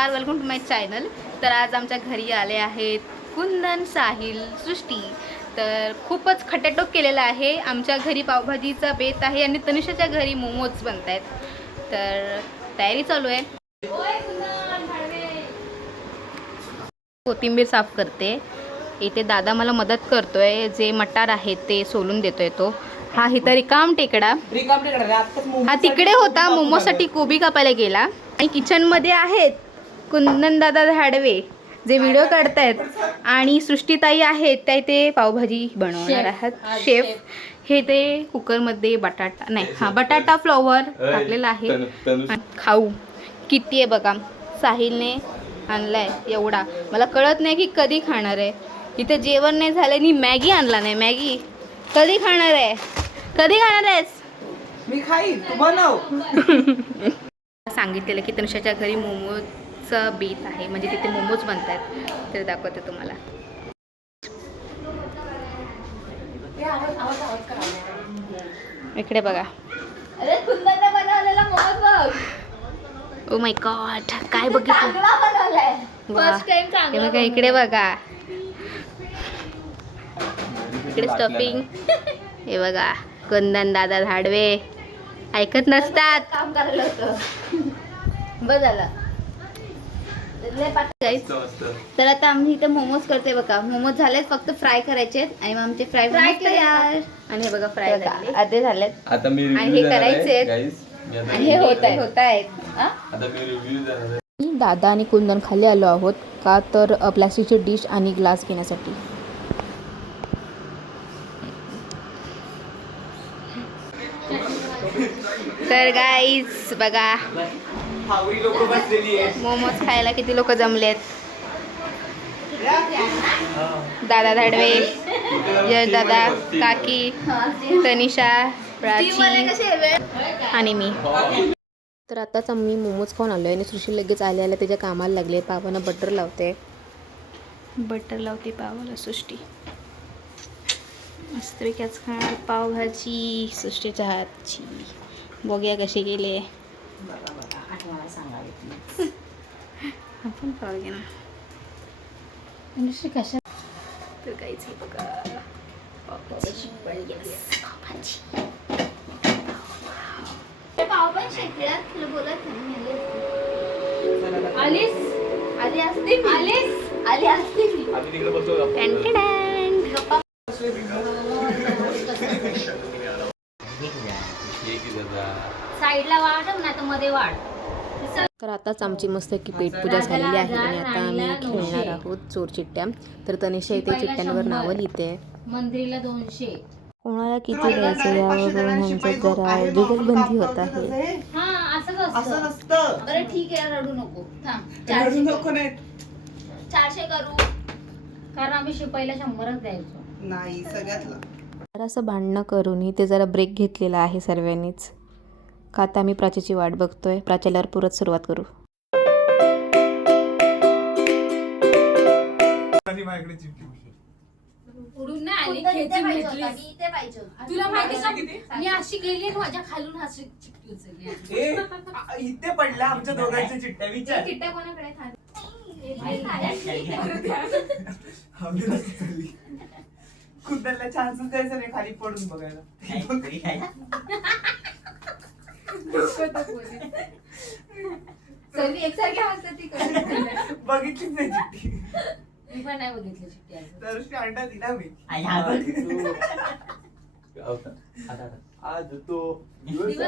नमस्कार, welcome to my channel. तर आज आमच्या घरी आले आहेत कुंदन, साहिल, सृष्टी। तर खूपच खटाटोप केलेला आहे। आमच्या घरी पावभाजीचा बेत आहे आणि तनिषाच्या घरी मोमोज बनत आहेत। तर तयारी चालू आहे। कोथिंबीर साफ करते। इथे दादा मला मदत करतोय, जे मटार आहे ते सोलून देतोय तो। हा इथं रिकाम टेकडा हा तिकडे होता, मोमोसाठी कोबी कापायला गेला। आणि किचन मध्ये आहेत कुंदन दादा धाडवे, जे व्हिडिओ काढतायत, आणि सृष्टीताई आहेत त्या इथे पावभाजी बनवणार आहेत, शेफ। हे ते कुकरमध्ये बटाटा फ्लॉवर टाकलेला आहे। खाऊ किती आहे बघा, साहिलने आणलाय एवढा। मला कळत नाही की कधी खाणार आहे। इथे जेवण नाही झालं आणि मॅगी आणला नाही। मॅगी कधी खाणार आहे? कधी खाणार आहेस? मी खाईन, तू बनव। सांगितलेलं की तनुषाच्या घरी मोमोजचा बेत आहे, म्हणजे तिथे मोमोज बनतात। तर दाखवते तुम्हाला। इकडे बघा, अरे कुंदनने बनवलेला मोमोज बघ। ओ माय गॉड, काय बघितलं? चांगला बनवलाय, वा. फर्स्ट टाइम हे चांगला बघा, इकडे बघा, इकडे स्टफिंग। हे बघा, कुंदन दादा धाडवे ऐकत नसतात। काम करायला होतं बस झालं। तर आता आम्ही इथे मोमोज करते बघा। मोमोज झालेत, फक्त फ्राय करायचे आणि मग आमचे फ्राय तयार। आणि हे बघा, फ्राय झाले, अर्धे झालेत आता मी आणि हे करायचे आणि हे होत आहेत। आता मी रिव्ह्यू देणार आहे। दादा आणि कुंदन खाली आलो आहोत का, तर प्लास्टिकची डिश आणि ग्लास घेण्यासाठी। तर गाईज बघा, मोमोज खायला किती लोक जमलेत। दादा धाडवे, यश दादा, काकी, तनिषा, प्राची आणि मी। तर आताच आम्ही मोमोज खाऊन आलो आहे आणि सृष्टी लगेच आल्या त्याच्या कामाला लागले। पावांना बटर लावते पावाला सृष्टी। मस्त कॅच खाणार पावभाजी सृष्टीच्या हातची। बघूया कशी गेले। आपण पाहूया ना कशा। तर काहीच बघा, पावभाजी। पाव पण शेकल्यात, तुला बोलत आलीस आली असते, आली असते मी। आम्ही तिकडे बसलो साईडला वाढ ना, तर मध्ये वाढ। तर आताच आमची मस्त की पेटपूजा झालेली आहे आणि आता आम्ही खेळणार आहोत चोरचिट्ट्या। तर तनिषा इथे चिट्ट्यांवर नावं लिहिते। मंदिरला 200, कोणाला किती द्यायचं यावरून ह्यांचं जरा जुगलबंदी होत आहे। हा असंच असं असतं। नसतं। बरं ठीक आहे, रडू नको, थांब। रडू नको नाही 400 करू, कारण आम्ही शिपाईला 100च द्यायचो। नाही, सगळ्यातला जरासं भांडणं करून इथे जरा ब्रेक घेतलेला आहे सर्वांनीच, का आता आम्ही प्राचीची वाट बघतोय। प्राच्याल्यावर परत सुरुवात करू। उडून नाही आली, खेचून घेतलीस। तुला माहिती का, मी अशी गेली आणि माझ्या खालून अशी चिठ्ठी उचलली। इथे पडला आमच्या दोघांच्या चिट्ट्या। विचार चिठ्ठ्या कोणाकडे कुंदनला चान्सच द्यायचा नाही खाली पडून बघायला। एकसारख्या हसतात ती बघितलीच नाही चिठ्ठी। मी पण नाही बघितली चिठ्ठी अजून। तर अंडा दिला मी। आज तो दिवस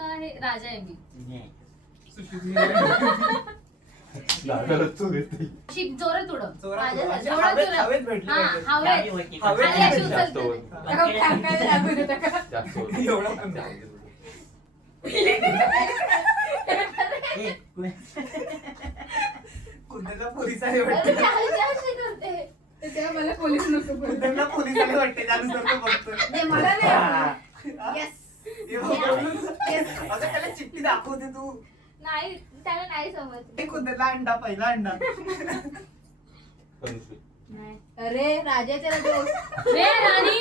आहे, राजा आहे मी। शिप जोरात उडव, हवेत भेटली एवढं पण नाही। कुंदनला पोलीस आले वाटते, मला पोलीस नको। कुंदनला पोलीस आले वाटते, त्यानुसार तो बघतोय। मला अगं त्याला चिठ्ठी दाखवते तू। नाही, त्याला नाही समजत। कुंदनला अंडा, पहिला अंडा। अरे राजा तेरा दोस्त, राणी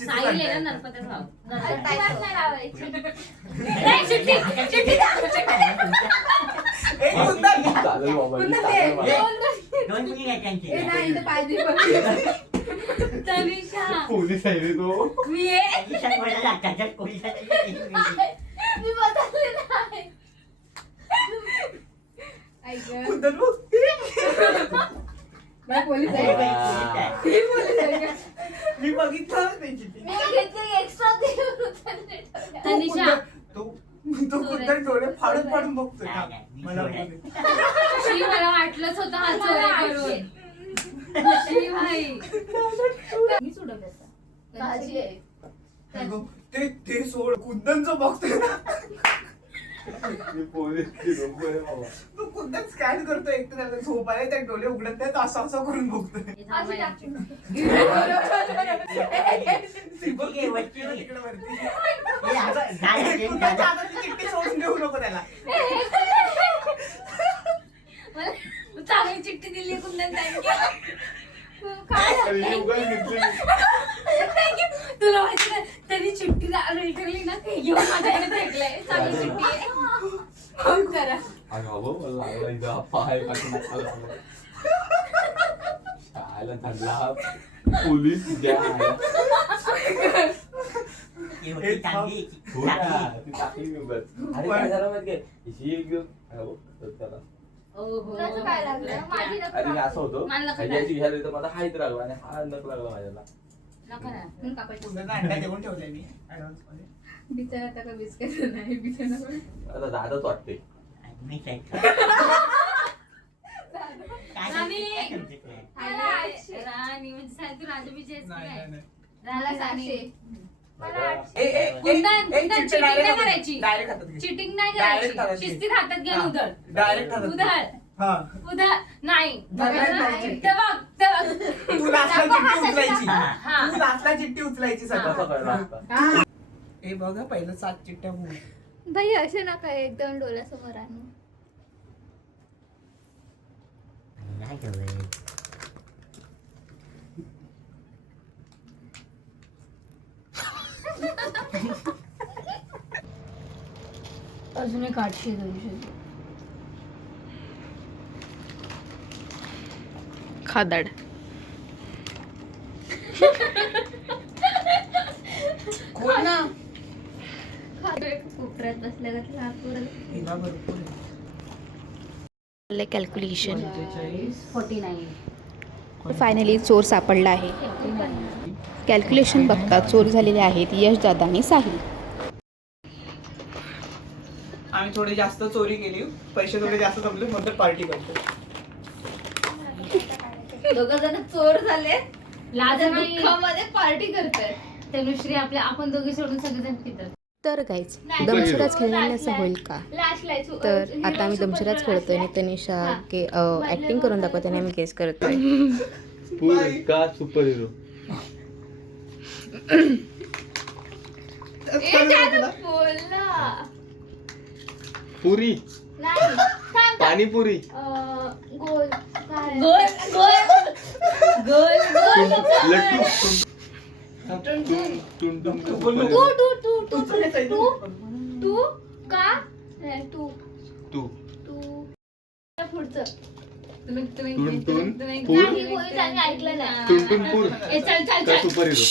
आजची तू साहिल आहे सांगते. ना नरपतच भाव. अजिबात नाही लावायची. नाही, चिठ्ठी, चिठ्ठी द्या, चिठ्ठी. ए, कुंदन. चालेल बाबा कुंदन चालेल दे. बाबा. दोन मुली आहेत त्यांची. ए, नाही, इथं पाहिजे बघ. तनिषा पोलीस आहे रे तो. मी आहे. पोलिसात बोलायला लागतात, पोलिसात. मी बदलले नाही. ऐक गं. कुंदन बघ. बाई पोलीस आहे. ही पोलीस आहे का? मी बघितलं त्याची ती. मी घेतली एक्स्ट्रा देऊन उचलले ठेवल्या. तनिषा तो कुंदन डोळे फाडून फाडून बघतोय नाही, ना. नाही, मला मी बघतोय. श्री मला वाटलंच होतं हा चोरी करून. श्री भाई मी सोडवलं असं. भाजी आहे. अगं, ते सोड कुंदन जो बघतोय ना मी पोलीसची लोक आहे बाबा. तो कुंदन स्कॅन करतोय एक तर त्याला झोप आले त्या डोळे उघडत नाही तो असं असं करून बघतोय भाजी टाक. सिंपल ठीक आहे, वरती. तिकडे वरती. हे अगं, झालं, ते कुंदनच्या झालं. हातातली चिठ्ठी सोडून देऊ नको त्याला. मला चांगली चिठ्ठी दिली कुंदन काय अरे ही उगाच घेतली. तुला माहिती नाही त्यांनी चिठ्ठी रिटरली ना ते घेऊन माझ्याकडे फेकलंय चांगली चिठ्ठी आहे. फोन करा. अगं बाबा, मला लागला इथं हा पाय काढून मला लागला. शाळेला धरला पोलीस द्या. ही होती चांगली. हो ना, ती टाकली मी उगाच. आणि काय झालं माहिती आहे? ही एक घेऊन हा बघ, तर त्याला. ओहो. कुणाचं काय लागलं? माझी नख अरे असं होतं मला नका ह्याची घ्यायला तर माझा हात लागला आणि हा नक लागला माझ्याला. नका ना. म्हणून कापायचं. कुंदनला अंडा देऊन ठेवलाय मी ऍडव्हान्स मध्ये. बिचारा आता का बिस्किट नाही बिचारा आता दादाच वाटते. मी काय राणी. तुमचे ते? राणी म्हणजे साहेब तू राजाबीची आहेस की नाही, काय? नाही. राणी साक्षी. ए, ए, ए, कुंदन, ए, कुंदन, चिठ्ठी cheating नाही direct करायची. direct हातात घे. चिटिंग नाही Direct हातात करायची घे. शिस्तीत हातात घेऊन हा. उधळ Direct हातात घे. उधळ हा. उधळ नाही बघायला बघायला पाहिजे. नाही. ते बघ ते बघ. तू लास्टला चिठ्ठी उचलायची हा. तू लास्टला चिठ्ठी उचलायची कसं सगळं कळलं आता? हे बघ हं, पहिलं 7 चिठ्ठ्या होऊ. भाई असे नका एकदम डोळ्यासमोर आणू. नाही गं. अजून एक 800-900 खादड. खोल ना. कोपऱ्यात बसल्या का लाकूड. हिला भरपूर आहे. कॅल्क्युलेशन. 49 फायनली चोर सापडला आहे. कॅल्क्युलेशन बघता चोर झालेले आहेत यश दादा आणि साहिल. आम्ही थोडी जास्त चोरी केली पैसे थोडे जास्त जमले म्हणून पार्टी करतो. दोघं जण चोर झाले. लाज नाही. दुःखामध्ये पार्टी करतोय. तनुश्री आपल्या आपण दोघी सोडून सगळेजण पितात. तर गाईज दमशराज खेळण्याने असं होईल का? लास्टला तर आता आम्ही दमशराज खेळतोय आणि तनिषा ऍक्टिंग करून दाखवते आणि आम्ही गेस करतोय. पूरी का सुपर हिरो. बोल ना. पुरी नाही थांब. पाणीपुरी. गोल काय? गोल गोल गोल गोल लड्डू. टुन टुन तू बोल तू नको. तू तू तू तू तू का नाही, तू तू तू पुढचं तुम्ही तुम्ही टुन टुन तुम्ही पूर. नाही बोलत आणि ऐकलं नाही. टुन टुन पूर ए, चल चल का चल सुपर हिरो.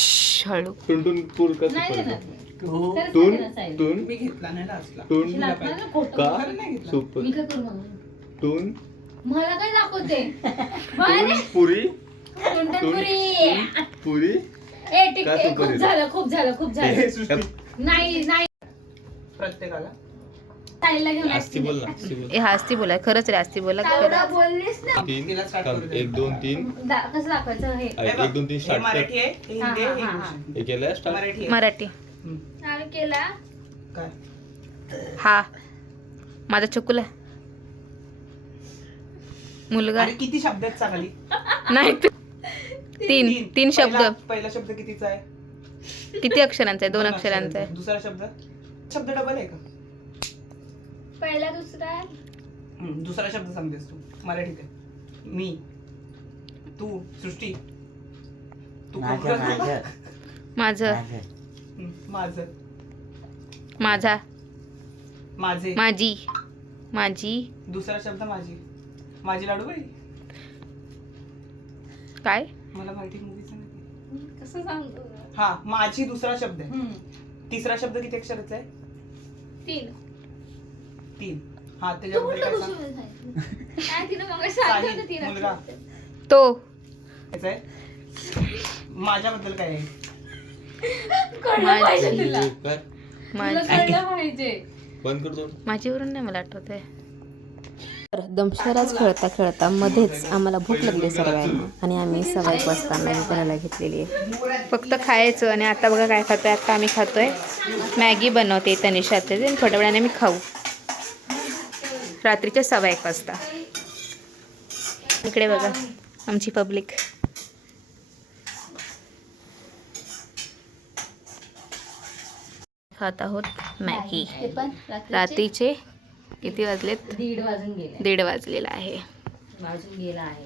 हळू. टुन टुन पूर का नाही सुपर ना हिरो. तू टुन टुन मी घेतला नाही लास्टला. टुन तुला आपल्याला ना खोटं का खरं नाही घेतला. सुपर. मी काय करू मग टुन मला काय दाखवते टुन पुरी टुंटनपुरी पुरी ए ठीक का आहे सुपर खूप हिरो? झालं खूप झालं खूप झालं हे सृष्टी. नाही नाही प्रत्येकाला ताईला घेऊन आस्ती बोल ना आस्ती बोल. ए हास्ती बोला खरंच रे आस्ती बोला एवढा बोललीस ना. तीन तिला start करू दे. 1 2 3 कसं दाखवायचं हे 1 2 3 हे स्टार्ट मराठी कर. आहे हे हिंदी आहे हे हा, हा, इंग्लिश हे केलंय स्टार्ट. मराठी आहे. मराठी. आणि केला. काय हा माझा चुकला मुलगा आणि किती शब्द आहेत चांगली नाही तीन शब्द. पहिला शब्द कितीचा आहे? किती अक्षरांचा आहे? 2 अक्षरांचा आहे. दुसरा शब्द शब्द डबल आहे का? पहिला दुसरा दुसरा शब्द सांगतेस तू मराठीत आहे. मी तू सृष्टी तू माझं माझं माझं, माझं, माझा, माझे, माझी, माझी. दुसरा शब्द माझी, माझी लाडूबाई. काय? मला मराठी मूवीचं नाही. कसं सांगतो हा, माझी दुसरा शब्द आहे. तिसरा शब्द किती अक्षराचा आहे? 3. हा, त्याच्यामध्ये काय सांग? तिनं मग सांगितलं साहिल, तिला मुलगा. तो. त्याचं आहे. माझ्याबद्दल काय आहे? कळलं पाहिजे माझी, तुला माझी. कळलं पाहिजे. बंद करतो. माझीवरून नाही मला आठवत आहे. दमशराज खेळता खेळता मध्येच आम्हाला भूक लागली सर्वांना आणि आम्ही 1:15 वाजता मॅगी करायला घेतलेली आहे. फक्त खायचं. आणि आता बघा काय खातोय. आता आम्ही खातोय मॅगी बनवते तनिषा ते, आणि थोड्या वेळाने आम्ही खाऊ. रात्रीचे 1:15 वाजता. इकडे बघा आमची पब्लिक. खात आहोत मॅगी. ते पण रात्रीचे किती वाजलेत? 1:30 वाजून गेले. 1:30 वाजलेला आहे. वाजून गेला आहे.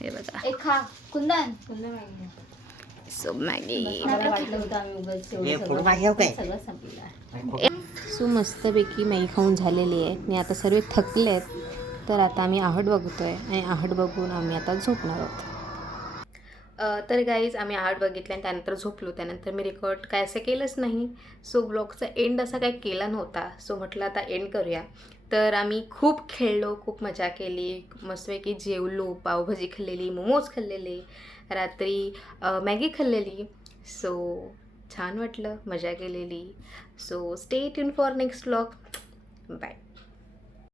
हे बघा. ए खा कुंदन तुला माहिती आहे. So Maggi. मला वाटलं होतं आम्ही उगाच एवढं हे सगळं- फोडून मागे येऊ काय? सगळं संपलेलं आहे. सो मस्तपैकी मॅगी खाऊन झालेली आहे आणि आता सर्व थकले आहेत. तर आता आम्ही आहट बघतोय आणि आहट बघून आम्ही आता झोपणार आहोत. तर गाईज आम्ही आहट बघितलं आणि त्यानंतर झोपलो. त्यानंतर मी रेकॉर्ड काय असं केलंच नाही. सो ब्लॉगचा एंड असा काही केला नव्हता. सो म्हटलं आता एंड करूया. तर आम्ही खूप खेळलो, खूप मजा केली, मस्तपैकी जेवलो, पावभाजी खाल्लेली, मोमोज खाल्लेले, रात्री मॅगी खाल्लेली. सो छान वाटलं, मजा केलेली. So stay tune for next vlog. Bye.